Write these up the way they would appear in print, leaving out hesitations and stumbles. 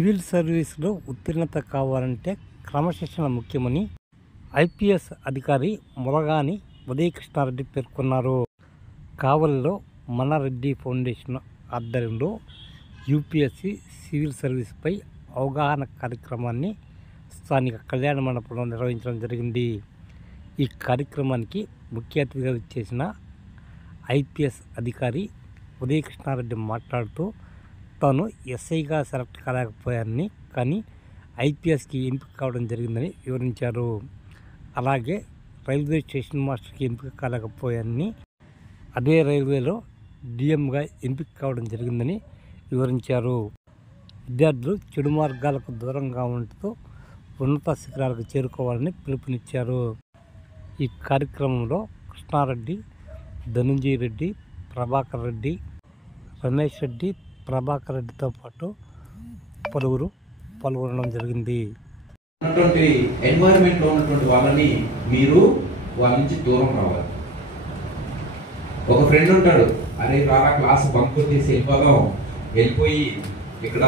Civil సర్వీస్లో ఉత్తీర్ణత కావాలంటే క్రమశిక్షణ ముఖ్యమని ఐపీఎస్ అధికారి ములగాని ఉదయకృష్ణారెడ్డి పేర్కొన్నారు. కావలిలో మన్నారెడ్డి ఫౌండేషన్ ఆధ్వర్యంలో యూపీఎస్సీ సివిల్ సర్వీస్పై అవగాహన కార్యక్రమాన్ని స్థానిక కళ్యాణ మండపంలో నిర్వహించడం జరిగింది. ఈ కార్యక్రమానికి ముఖ్య అతిథిగా ఇచ్చేసిన ఐపీఎస్ అధికారి ఉదయకృష్ణారెడ్డి మాట్లాడుతూ తాను ఎస్ఐగా సెలెక్ట్ కాలేకపోయానని, కానీ ఐపీఎస్కి ఎంపిక కావడం జరిగిందని వివరించారు. అలాగే రైల్వే స్టేషన్ మాస్టర్కి ఎంపిక కాలేకపోయానని, అదే రైల్వేలో డిఎంగా ఎంపిక కావడం జరిగిందని వివరించారు. విద్యార్థులు చెడు మార్గాలకు దూరంగా ఉండటంతో ఉన్నత శిఖరాలకు చేరుకోవాలని పిలుపునిచ్చారు. ఈ కార్యక్రమంలో కృష్ణారెడ్డి, ధనుంజయ రెడ్డి, ప్రభాకర్ రెడ్డి, రమేష్ రెడ్డి, ప్రభాకర్ రెడ్డితో పాటు పలువురు పాల్గొనడం జరిగింది. ఉన్నటువంటి ఎన్వైరన్మెంట్లో ఉన్నటువంటి వాళ్ళని మీరు వాళ్ళ నుంచి దూరం రావాలి. ఒక ఫ్రెండ్ ఉంటాడు, అరే రారా క్లాస్ బంక్ కొట్టేసి వెళ్ళిపోయి ఇక్కడ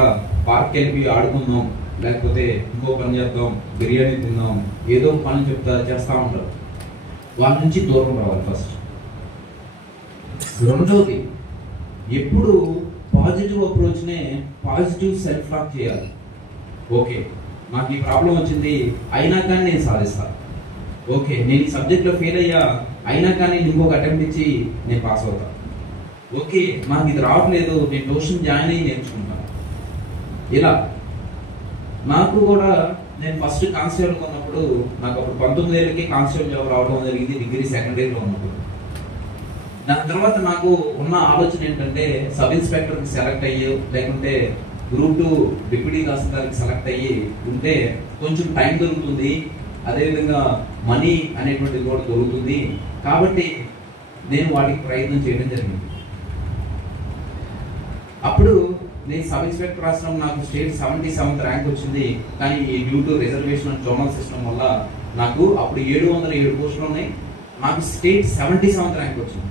పార్క్ వెళ్ళి ఆడుకుందాం, లేకపోతే ఇంకో పని చేద్దాం, బిర్యానీ తిందాం, ఏదో పని చేస్తా ఉంటారు. వాళ్ళ నుంచి దూరం రావాలి ఫస్ట్. రెండోది, ఎప్పుడు పాజిటివ్ అప్రోచ్నే పాజిటివ్ సెల్ఫ్ టాక్ చేయాలి. ఓకే, నాకు ఈ ప్రాబ్లం వచ్చింది, అయినా కానీ నేను సాధిస్తాను. ఓకే, నేను ఈ సబ్జెక్ట్లో ఫెయిల్ అయ్యా, అయినా కానీ ఇంకొక అటెంప్ట్ ఇచ్చి నేను పాస్ అవుతాను. ఓకే, నాకు ఇది రావట్లేదు, నేను ట్యూషన్ జాయిన్ అయ్యి నేర్చుకుంటాను. ఇలా నాకు కూడా నేను ఫస్ట్ కానిస్టేబుల్ ఉన్నప్పుడు, నాకు అప్పుడు 19 ఏళ్ళకి కానిస్టేబుల్ జాబ్ రావడం జరిగింది, డిగ్రీ సెకండ్ ఇయర్లో ఉన్నప్పుడు. దాని తర్వాత నాకు ఉన్న ఆలోచన ఏంటంటే సబ్ ఇన్స్పెక్టర్కి సెలెక్ట్ అయ్యి, లేకుంటే గ్రూప్ 2 డిప్యూటీ తహసీల్దార్కి సెలెక్ట్ అయ్యి ఉంటే కొంచెం టైం దొరుకుతుంది, అదేవిధంగా మనీ అనేటువంటిది కూడా దొరుకుతుంది. కాబట్టి నేను వాటికి ప్రయత్నం చేయడం జరిగింది. అప్పుడు నేను సబ్ ఇన్స్పెక్టర్ రాసిన నాకు స్టేట్ 77th ర్యాంక్ వచ్చింది. కానీ ఈ due to reservation and zonal system వల్ల నాకు అప్పుడు 707 పోస్టులు ఉన్నాయి, నాకు స్టేట్ 77th ర్యాంక్ వచ్చింది.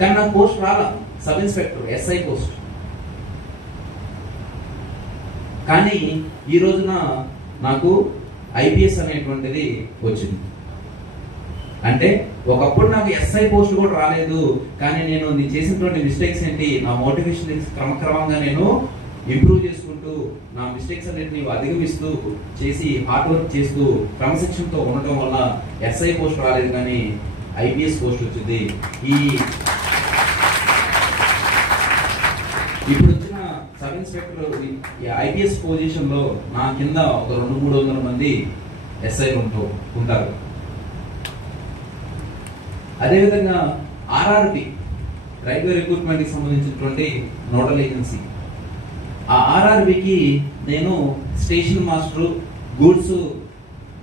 కానీ నాకు పోస్ట్ రాలా, సబ్ ఇన్స్పెక్టర్ ఎస్ఐ పోస్ట్. కానీ ఈ రోజున నాకు ఐపీఎస్ అనేటువంటిది వచ్చింది. అంటే ఒకప్పుడు నాకు ఎస్ఐ పోస్ట్ కూడా రాలేదు, కానీ నేను చేసినటువంటి మిస్టేక్స్ ఏంటి, నా మోటివేషన్ క్రమక్రమంగా నేను ఇంప్రూవ్ చేసుకుంటూ నా మిస్టేక్స్ అన్నింటినీ అధిగమిస్తూ చేసి హార్డ్ వర్క్ చేస్తూ క్రమశిక్షణతో ఉండటం వల్ల ఎస్ఐ పోస్ట్ రాలేదు, కానీ ఐపీఎస్ పోస్ట్ వచ్చింది. ఇప్పుడు వచ్చిన సబ్ ఇన్స్పెక్టర్ ఐపీఎస్ పొజిషన్ లో నా కింద ఒక 200-300 మంది ఎస్ఐలు ఉంటారు. అదేవిధంగా ఆర్ఆర్బి రైల్వే రిక్రూట్మెంట్ కి సంబంధించినటువంటి నోడల్ ఏజెన్సీ, ఆ ఆర్ఆర్బికి నేను స్టేషన్ మాస్టర్, గూడ్స్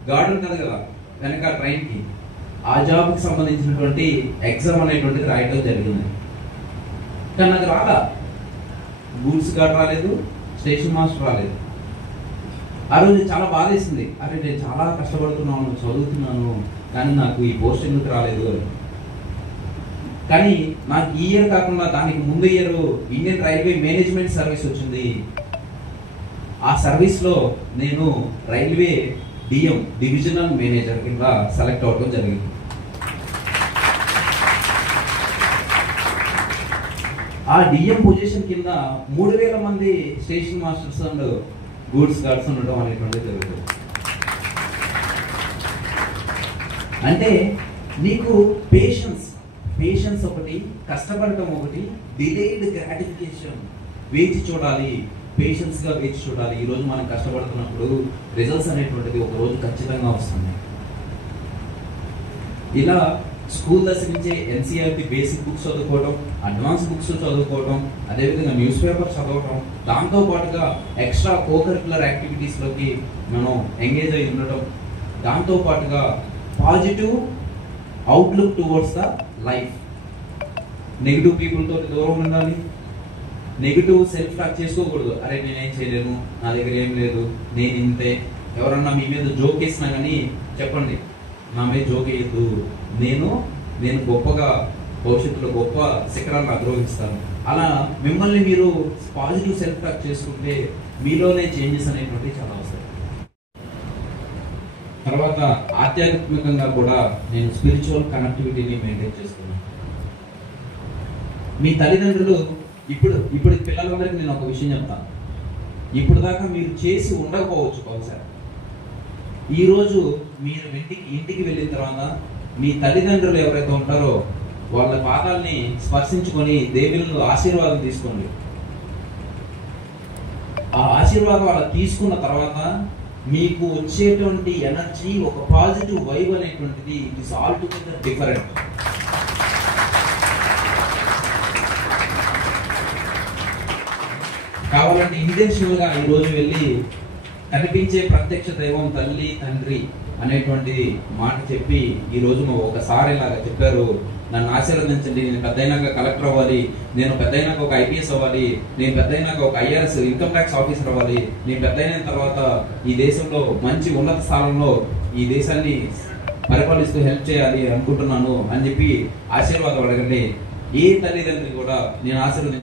గార్డ్ ఉంటుంది కదా వెనక ట్రైన్ కి, ఆ జాబ్ కి సంబంధించినటువంటి ఎగ్జామ్ అనేటువంటిది రాయటం జరిగింది. కానీ నాకు రాలా, గూడ్స్ గార్డ్ రాలేదు, స్టేషన్ మాస్టర్ రాలేదు. ఆ రోజు చాలా బాధేసింది, అరే నేను చాలా కష్టపడుతున్నాను, చదువుతున్నాను, కానీ నాకు ఈ పోస్ట్ ఎందుకు రాలేదు అని. కానీ నాకు ఈ ఇయర్ కాకుండా దానికి ముందు year Indian railway management service వచ్చింది. ఆ సర్వీస్ లో నేను రైల్వే డిఎం డివిజనల్ మేనేజర్ కింద సెలెక్ట్ అవడం జరిగింది. ఆ డిఎం పొజిషన్ కింద 3000 మంది station masters and goods guards ఉండడం అనేటువంటిది జరుగుతుంది. అంటే నీకు పేషెన్స్ ఒకటి, కష్టపడటం ఒకటి, డిలేడ్ గ్రాటిఫికేషన్, వేచి చూడాలి, పేషెన్స్ గా వేచి చూడాలి. ఈ రోజు మనం కష్టపడుతున్నప్పుడు రిజల్ట్స్ అనేటువంటిది ఒక రోజు ఖచ్చితంగా వస్తుంది. ఇలా స్కూల్ దశ నుంచే ఎన్సీఆర్టీ బేసిక్ బుక్స్ చదువుకోవడం, అడ్వాన్స్ బుక్స్ చదువుకోవడం, అదేవిధంగా న్యూస్ పేపర్ చదవడం, దాంతో పాటుగా ఎక్స్ట్రా కోకరిక్యులర్ యాక్టివిటీస్ లోకి మనం ఎంగేజ్ అయి ఉండటం, దాంతో పాటుగా positive outlook towards the life. Negative people తోటి దూరం ఉండాలి, నెగిటివ్ సెల్ఫ్ టాక్ చేసుకోకూడదు. అరే నేనేం చేయలేను, నా దగ్గర ఏం లేదు, నేను ఇంతే. ఎవరన్నా మీ మీద జోక్ వేసినా కానీ చెప్పండి, నా మీద జోక్ వేయద్దు, నేను గొప్పగా భవిష్యత్తులో గొప్ప శిఖరాలను అధిరోహిస్తారు. అలా మిమ్మల్ని మీరు పాజిటివ్ సెల్ఫ్ టాక్ చేసుకుంటే మీలోనే చేంజెస్ అనేటువంటివి చాలా వస్తాయి. తర్వాత ఆధ్యాత్మికంగా కూడా నేను స్పిరిచువల్ కనెక్టివిటీని మెయింటైన్ చేస్తున్నాను. మీ తల్లిదండ్రులు ఇప్పుడు పిల్లలందరికీ నేను ఒక విషయం చెప్తాను. ఇప్పుడు దాకా మీరు చేసి ఉండకపోవచ్చు బహుశా. ఈరోజు మీరు ఇంటికి వెళ్ళిన తర్వాత మీ తల్లిదండ్రులు ఎవరైతే ఉంటారో వాళ్ళ పాదాలని స్పర్శించుకొని దేవుళ్ళు ఆశీర్వాదం తీసుకోండి. ఆ ఆశీర్వాదం అలా తీసుకున్న తర్వాత మీకు వచ్చేటువంటి ఎనర్జీ, ఒక పాజిటివ్ వైబ్ అనేటువంటిది it is all together different. కావాలంటే ఇంటెన్షనల్ గా ఈ రోజు వెళ్ళి కనిపించే ప్రత్యక్ష దైవం తల్లి తండ్రి అనేటువంటి మాట చెప్పి ఈ రోజు ఒకసారి ఇలాగా చెప్పారు, నన్ను ఆశీర్వదించండి, నేను పెద్దయినాక కలెక్టర్ అవ్వాలి, నేను పెద్దయినాక ఒక ఐపీఎస్ అవ్వాలి, నేను పెద్దయినాక ఒక ఐఆర్ఎస్ ఇన్కమ్ ట్యాక్స్ ఆఫీసర్ అవ్వాలి, నేను పెద్దయిన తర్వాత ఈ దేశంలో మంచి ఉన్నత స్థానంలో ఈ దేశాన్ని పరిపాలిస్తూ హెల్ప్ చేయాలి అనుకుంటున్నాను అని చెప్పి ఆశీర్వాదం అడగండి. ఏ తల్లిదండ్రులు కూడా నేను ఆశీర్వదించాను